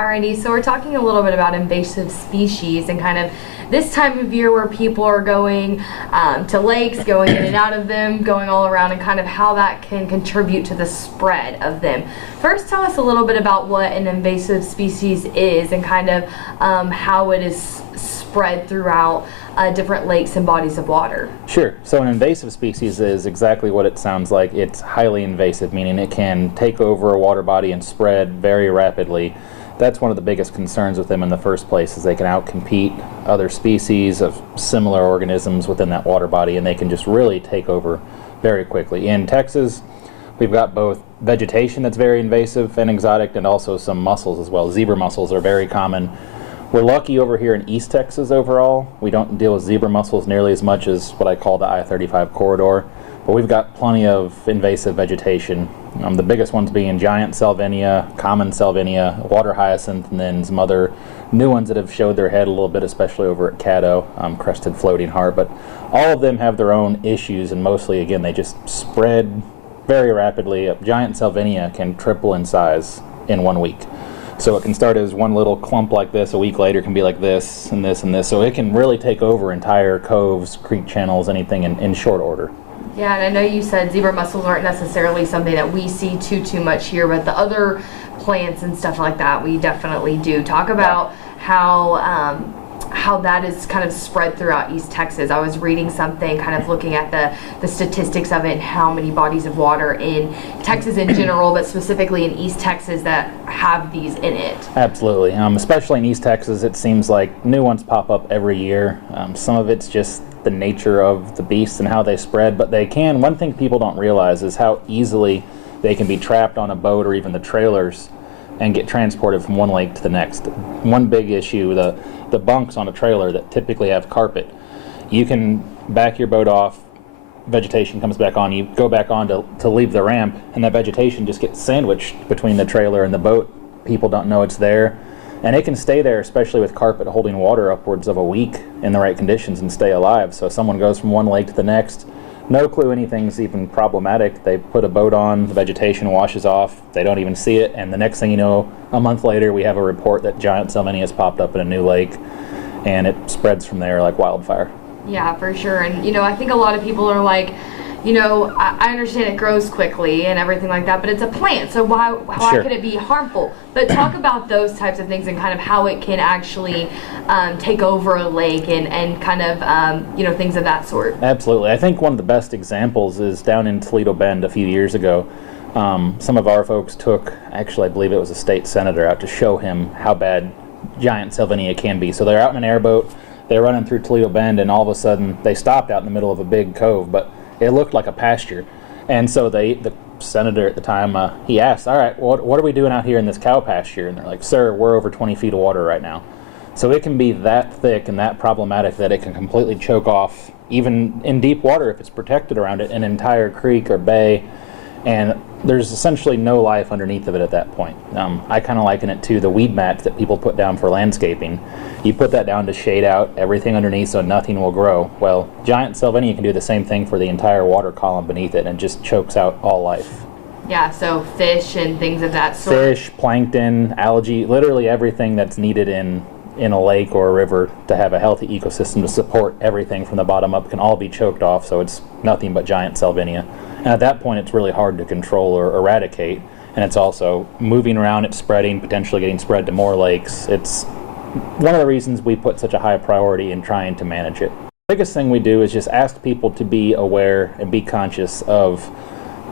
Alrighty, so we're talking a little bit about invasive species and kind of this time of year where people are going to lakes, going in and out of them, going all around, and kind of how that can contribute to the spread of them. First, tell us a little bit about what an invasive species is and kind of how it is spread throughout different lakes and bodies of water. Sure. So an invasive species is exactly what it sounds like. It's highly invasive, meaning it can take over a water body and spread very rapidly. That's one of the biggest concerns with them in the first place, is they can outcompete other species of similar organisms within that water body, and they can just really take over very quickly. In Texas, we've got both vegetation that's very invasive and exotic, and also some mussels as well. Zebra mussels are very common. We're lucky over here in East Texas overall. We don't deal with zebra mussels nearly as much as what I call the I-35 corridor, but we've got plenty of invasive vegetation. The biggest ones being giant salvinia, common salvinia, water hyacinth, and then some other new ones that have showed their head a little bit, especially over at Caddo, crested floating heart. But all of them have their own issues, and mostly, again, they just spread very rapidly. A giant salvinia can triple in size in 1 week. So it can start as one little clump like this, a week later can be like this and this and this. So it can really take over entire coves, creek channels, anything in short order. Yeah, and I know you said zebra mussels aren't necessarily something that we see too much here, but the other plants and stuff like that we definitely do. Talk about how that is kind of spread throughout East Texas. I was reading something, kind of looking at the statistics of it and how many bodies of water in Texas in general, but specifically in East Texas, that have these in it. Absolutely. Especially in East Texas, it seems like new ones pop up every year. Some of it's just the nature of the beasts and how they spread, but one thing people don't realize is how easily they can be trapped on a boat or even the trailers and get transported from one lake to the next. One big issue, the bunks on a trailer that typically have carpet. You can back your boat off, vegetation comes back on, you go back on to leave the ramp, and that vegetation just gets sandwiched between the trailer and the boat. People don't know it's there, and it can stay there, especially with carpet, holding water upwards of a week in the right conditions and stay alive. So if someone goes from one lake to the next, no clue anything's even problematic. They put a boat on, the vegetation washes off, they don't even see it, and the next thing you know, a month later, we have a report that giant salvinia has popped up in a new lake, and it spreads from there like wildfire. Yeah, for sure. And I think a lot of people are like, I understand it grows quickly and everything like that, but it's a plant, so why Sure. could it be harmful? But talk about those types of things and kind of how it can actually take over a lake and kind of, things of that sort. Absolutely. I think one of the best examples is down in Toledo Bend a few years ago. Some of our folks took, actually I believe it was a state senator, out to show him how bad giant salvinia can be. So they're out in an airboat, they're running through Toledo Bend, and all of a sudden they stopped out in the middle of a big cove, but it looked like a pasture. And so the senator at the time, he asked, all right, what are we doing out here in this cow pasture? And they're like, sir, we're over 20 feet of water right now. So it can be that thick and that problematic that it can completely choke off, even in deep water if it's protected around it, an entire creek or bay. And there's essentially no life underneath of it at that point. I kind of liken it to the weed mats that people put down for landscaping. You put that down to shade out everything underneath so nothing will grow. Well, giant salvinia can do the same thing for the entire water column beneath it, and it just chokes out all life. Yeah, so fish and things of that sort. Fish, plankton, algae, literally everything that's needed in a lake or a river to have a healthy ecosystem to support everything from the bottom up can all be choked off, so it's nothing but giant salvinia. And at that point, it's really hard to control or eradicate, and it's also moving around, it's spreading, potentially getting spread to more lakes. It's one of the reasons we put such a high priority in trying to manage it. The biggest thing we do is just ask people to be aware and be conscious of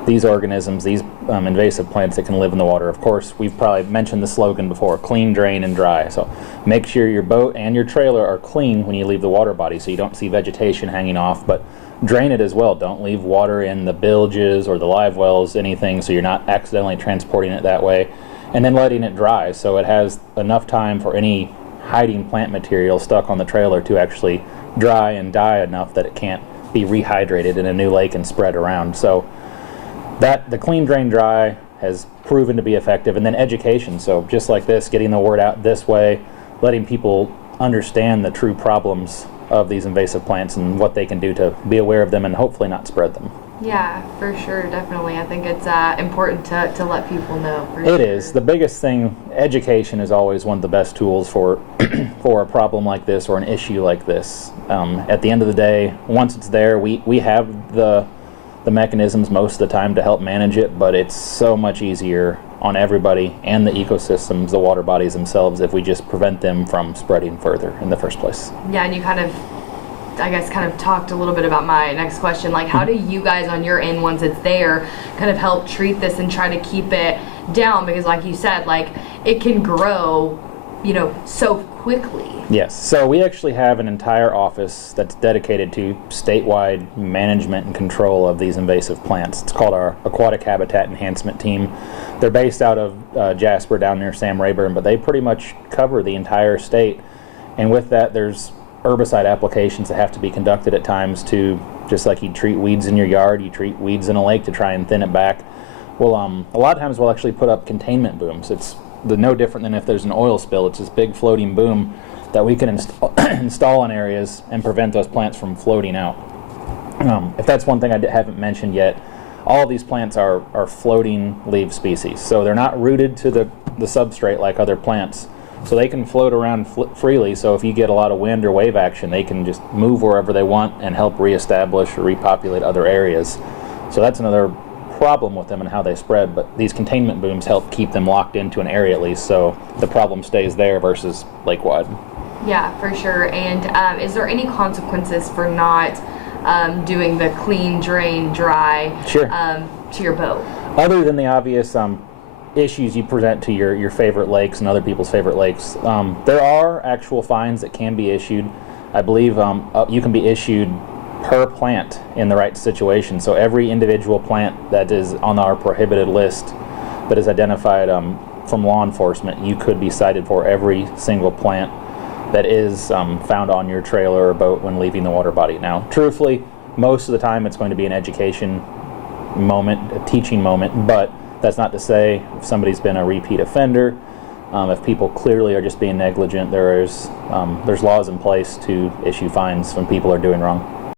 these organisms, these invasive plants that can live in the water. Of course, we've probably mentioned the slogan before, clean, drain, and dry. So make sure your boat and your trailer are clean when you leave the water body so you don't see vegetation hanging off, but drain it as well. Don't leave water in the bilges or the live wells, anything, so you're not accidentally transporting it that way. And then letting it dry so it has enough time for any hiding plant material stuck on the trailer to actually dry and die enough that it can't be rehydrated in a new lake and spread around. So the clean, drain, dry has proven to be effective. And then education, so just like this, getting the word out this way, letting people understand the true problems of these invasive plants and what they can do to be aware of them and hopefully not spread them. Yeah, for sure, definitely. I think it's important to let people know. For It sure. is. The biggest thing, education is always one of the best tools for for a problem like this or an issue like this. At the end of the day, once it's there, we have the mechanisms most of the time to help manage it, but it's so much easier on everybody and the ecosystems, the water bodies themselves, if we just prevent them from spreading further in the first place. Yeah, and you kind of talked a little bit about my next question. Like, how do you guys on your end, once it's there, kind of help treat this and try to keep it down? Because like you said, like, it can grow, so quickly. Yes, so we actually have an entire office that's dedicated to statewide management and control of these invasive plants. It's called our Aquatic Habitat Enhancement Team. They're based out of Jasper down near Sam Rayburn, but they pretty much cover the entire state. And with that, there's herbicide applications that have to be conducted at times to, just like you treat weeds in your yard, you treat weeds in a lake to try and thin it back. Well, a lot of times we'll actually put up containment booms. It's no different than if there's an oil spill. It's this big floating boom that we can install in areas and prevent those plants from floating out. If that's one thing I haven't mentioned yet, all of these plants are floating leaf species. So they're not rooted to the substrate like other plants. So they can float around freely. So if you get a lot of wind or wave action, they can just move wherever they want and help reestablish or repopulate other areas. So that's another problem with them and how they spread, but these containment booms help keep them locked into an area at least, so the problem stays there versus lake-wide. Yeah, for sure. And is there any consequences for not doing the clean, drain, dry Sure. To your boat? Other than the obvious issues you present to your favorite lakes and other people's favorite lakes, there are actual fines that can be issued. I believe you can be issued per plant in the right situation. So every individual plant that is on our prohibited list that is identified from law enforcement, you could be cited for every single plant that is found on your trailer or boat when leaving the water body. Now, truthfully, most of the time it's going to be an education moment, a teaching moment, but that's not to say if somebody's been a repeat offender, if people clearly are just being negligent, there's laws in place to issue fines when people are doing wrong.